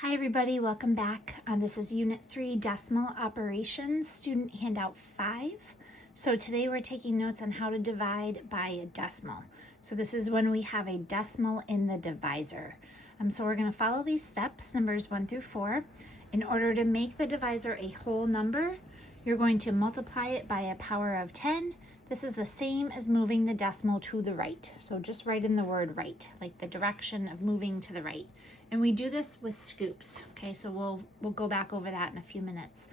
Hi everybody, welcome back. This is Unit 3, Decimal Operations, Student Handout 5. So today we're taking notes on how to divide by a decimal. So this is when we have a decimal in the divisor. So we're going to follow these steps, numbers 1 through 4. In order to make the divisor a whole number, you're going to multiply it by a power of 10. This is the same as moving the decimal to the right. So just write in the word right, like the direction of moving to the right. And we do this with scoops, okay? So we'll go back over that in a few minutes.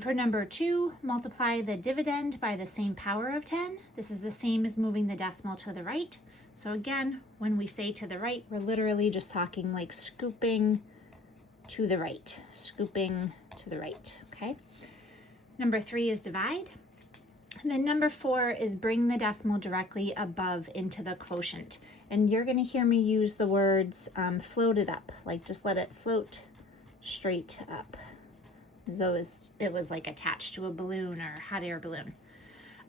For number 2, multiply the dividend by the same power of 10. This is the same as moving the decimal to the right. So again, when we say to the right, we're literally just talking like scooping to the right, scooping to the right, okay? Number 3 is divide. And then number 4 is bring the decimal directly above into the quotient. And you're going to hear me use the words float it up, like just let it float straight up, as though it was like attached to a balloon or hot air balloon.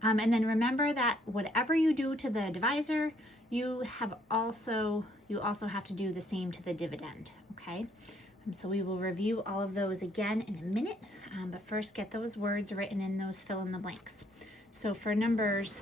And then remember that whatever you do to the divisor, you also have to do the same to the dividend, okay? So we will review all of those again in a minute, but first get those words written in those fill in the blanks. So for numbers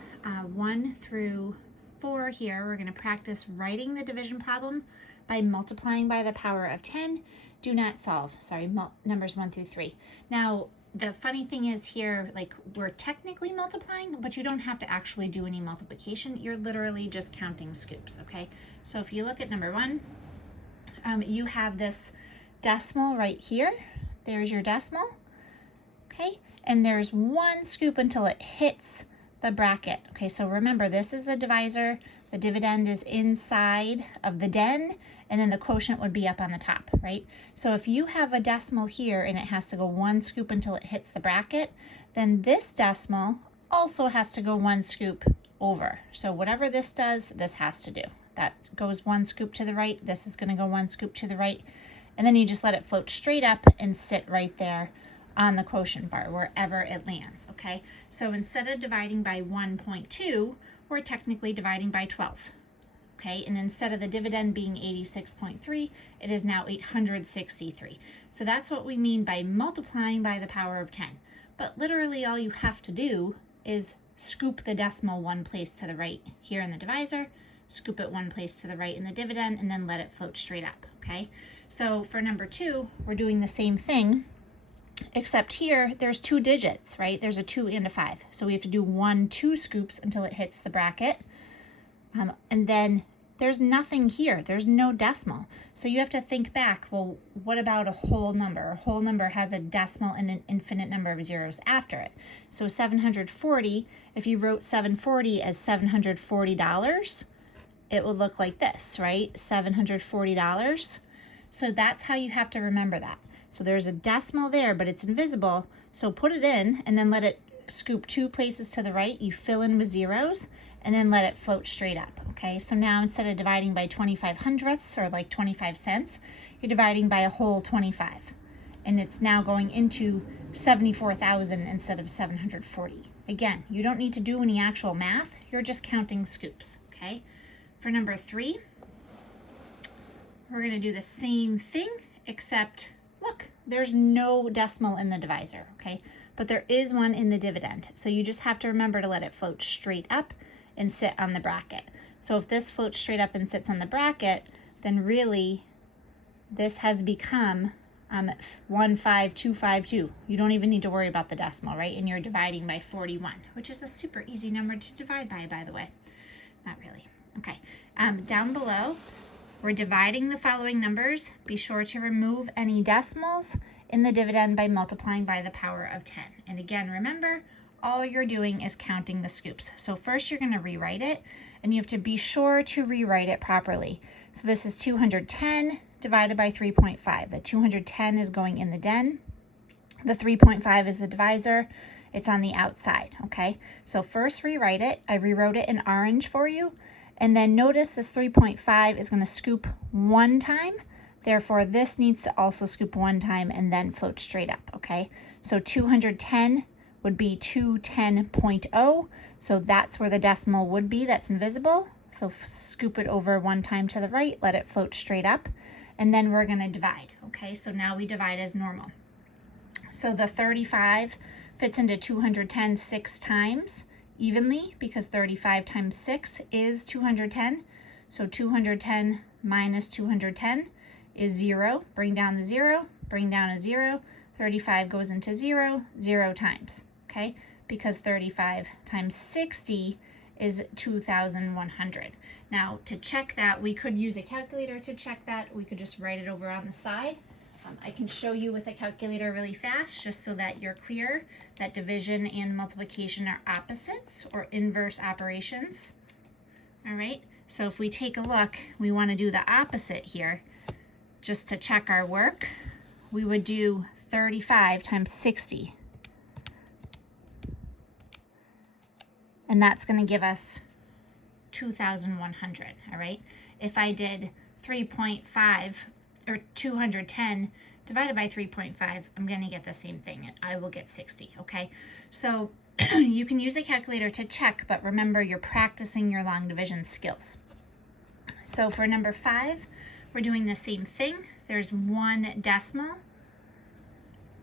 1 through 4 here, we're going to practice writing the division problem by multiplying by the power of 10. Do not solve, sorry, numbers 1 through 3. Now, the funny thing is here, like we're technically multiplying, but you don't have to actually do any multiplication. You're literally just counting scoops, okay? So if you look at number 1, you have this decimal right here. There's your decimal, okay? And there's one scoop until it hits the bracket. Okay, so remember, this is the divisor, the dividend is inside of the den, and then the quotient would be up on the top, right? So if you have a decimal here and it has to go one scoop until it hits the bracket, then this decimal also has to go one scoop over. So whatever this does, this has to do. That goes one scoop to the right, this is gonna go one scoop to the right, and then you just let it float straight up and sit right there on the quotient bar, wherever it lands, okay? So instead of dividing by 1.2, we're technically dividing by 12, okay? And instead of the dividend being 86.3, it is now 863. So that's what we mean by multiplying by the power of 10. But literally all you have to do is scoop the decimal one place to the right here in the divisor, scoop it one place to the right in the dividend, and then let it float straight up, okay? So for number 2, we're doing the same thing, except here there's 2 digits, right? There's a 2 and a 5. So we have to do 2 scoops until it hits the bracket. And then there's nothing here. There's no decimal. So you have to think back, well, what about a whole number? A whole number has a decimal and an infinite number of zeros after it. So 740, if you wrote 740 as $740, it would look like this, right? $740. So that's how you have to remember that. So there's a decimal there, but it's invisible. So put it in and then let it scoop 2 places to the right. You fill in with zeros and then let it float straight up, okay? So now instead of dividing by 25 hundredths or like 25 cents, you're dividing by a whole 25. And it's now going into 74,000 instead of 740. Again, you don't need to do any actual math. You're just counting scoops, okay? For number 3, we're gonna do the same thing, except look, there's no decimal in the divisor, okay? But there is one in the dividend. So you just have to remember to let it float straight up and sit on the bracket. So if this floats straight up and sits on the bracket, then really this has become 15252. You don't even need to worry about the decimal, right? And you're dividing by 41, which is a super easy number to divide by the way. Not really. Okay, down below, we're dividing the following numbers. Be sure to remove any decimals in the dividend by multiplying by the power of 10. And again, remember, all you're doing is counting the scoops. So first you're going to rewrite it, and you have to be sure to rewrite it properly. So this is 210 divided by 3.5. The 210 is going in the den. The 3.5 is the divisor. It's on the outside, okay? So first rewrite it. I rewrote it in orange for you. And then notice this 3.5 is going to scoop 1 time. Therefore, this needs to also scoop 1 time and then float straight up, okay? So 210 would be 210.0. So that's where the decimal would be. That's invisible. So scoop it over 1 time to the right. Let it float straight up. and then we're going to divide. Okay, so now we divide as normal. So the 35 fits into 210 6 times evenly, because 35 times 6 is 210. So 210 minus 210 is 0. Bring down the 0, bring down a 0. 35 goes into 0, 0 times, okay? Because 35 times 60 is 2,100. Now, to check that, we could use a calculator to check that. We could just write it over on the side. I can show you with a calculator really fast, just so that you're clear that division and multiplication are opposites or inverse operations. All right, so if we take a look, we want to do the opposite here. Just to check our work, we would do 35 times 60. And that's going to give us 2,100, all right? If I did 3.5 or 210 divided by 3.5, I'm going to get the same thing. I will get 60, okay? So you can use a calculator to check, but remember, you're practicing your long division skills. So for number 5, we're doing the same thing. There's one decimal,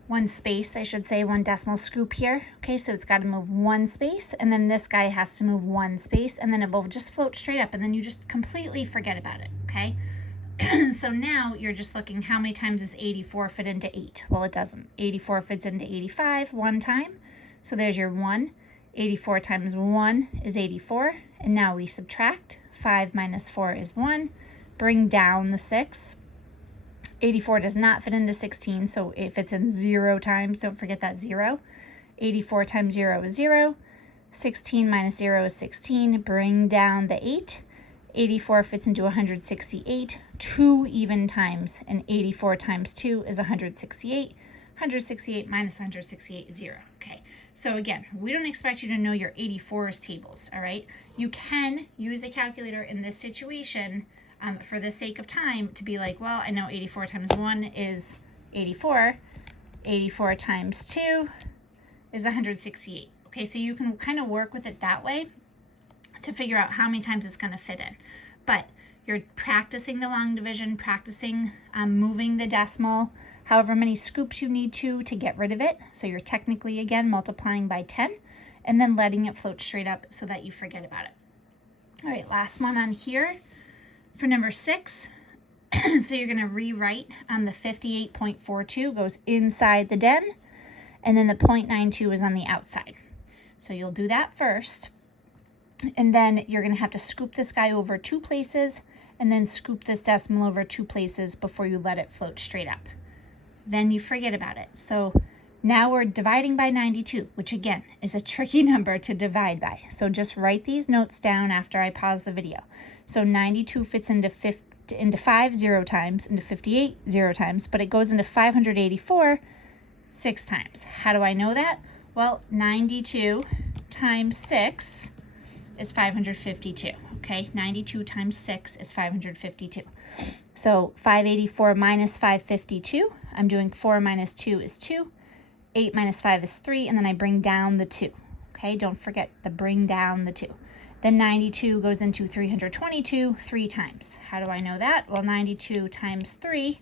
one space, I should say, one decimal scoop here. Okay, so it's got to move one space, and then this guy has to move one space, and then it will just float straight up, and then you just completely forget about it, okay? So now you're just looking, how many times does 84 fit into 8? Well, it doesn't. 84 fits into 85 one time, so there's your 1. 84 times 1 is 84, and now we subtract. 5 minus 4 is 1. Bring down the 6. 84 does not fit into 16, so it fits in 0 times. Don't forget that 0. 84 times 0 is 0. 16 minus 0 is 16. Bring down the 8. 84 fits into 168, 2 even times, and 84 times 2 is 168. 168 minus 168 is 0. Okay, so again, we don't expect you to know your 84s tables, all right? You can use a calculator in this situation for the sake of time to be like, well, I know 84 times 1 is 84. 84 times 2 is 168. Okay, so you can kind of work with it that way to figure out how many times it's going to fit in. But you're practicing the long division, practicing moving the decimal, however many scoops you need to get rid of it. So you're technically, again, multiplying by 10 and then letting it float straight up so that you forget about it. All right, last one on here for number 6. So you're going to rewrite the 58.42 goes inside the den, and then the 0.92 is on the outside. So you'll do that first. And then you're going to have to scoop this guy over 2 places and then scoop this decimal over 2 places before you let it float straight up. Then you forget about it. So now we're dividing by 92, which again is a tricky number to divide by. So just write these notes down after I pause the video. So 92 fits into 5 0 times, into 58 0 times, but it goes into 584 6 times. How do I know that? Well, 92 times 6 is 552, okay? 92 times 6 is 552. So 584 minus 552, I'm doing 4 minus 2 is 2, 8 minus 5 is 3, and then I bring down the 2, okay? Don't forget the bring down the 2. Then 92 goes into 322 3 times. How do I know that? Well, 92 times 3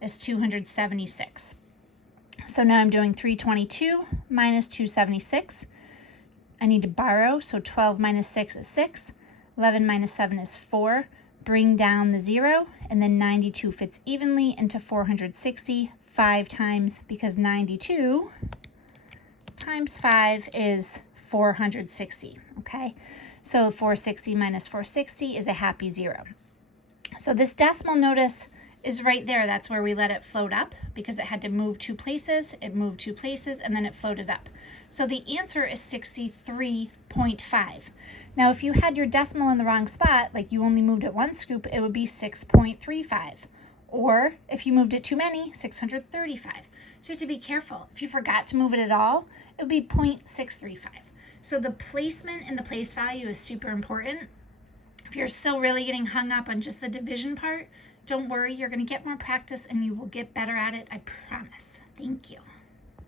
is 276. So now I'm doing 322 minus 276. I need to borrow, so 12 minus 6 is 6. 11 minus 7 is 4. Bring down the 0, and then 92 fits evenly into 460 5 times, because 92 times 5 is 460, okay? So 460 minus 460 is a happy 0. So this decimal, notice, is right there. That's where we let it float up because it had to move 2 places. It moved 2 places and then it floated up. So the answer is 63.5. Now, if you had your decimal in the wrong spot, like you only moved it 1 scoop, it would be 6.35. Or if you moved it too many, 635. So you have to be careful. If you forgot to move it at all, it would be 0.635. So the placement and the place value is super important. If you're still really getting hung up on just the division part, don't worry, you're going to get more practice and you will get better at it, I promise. Thank you.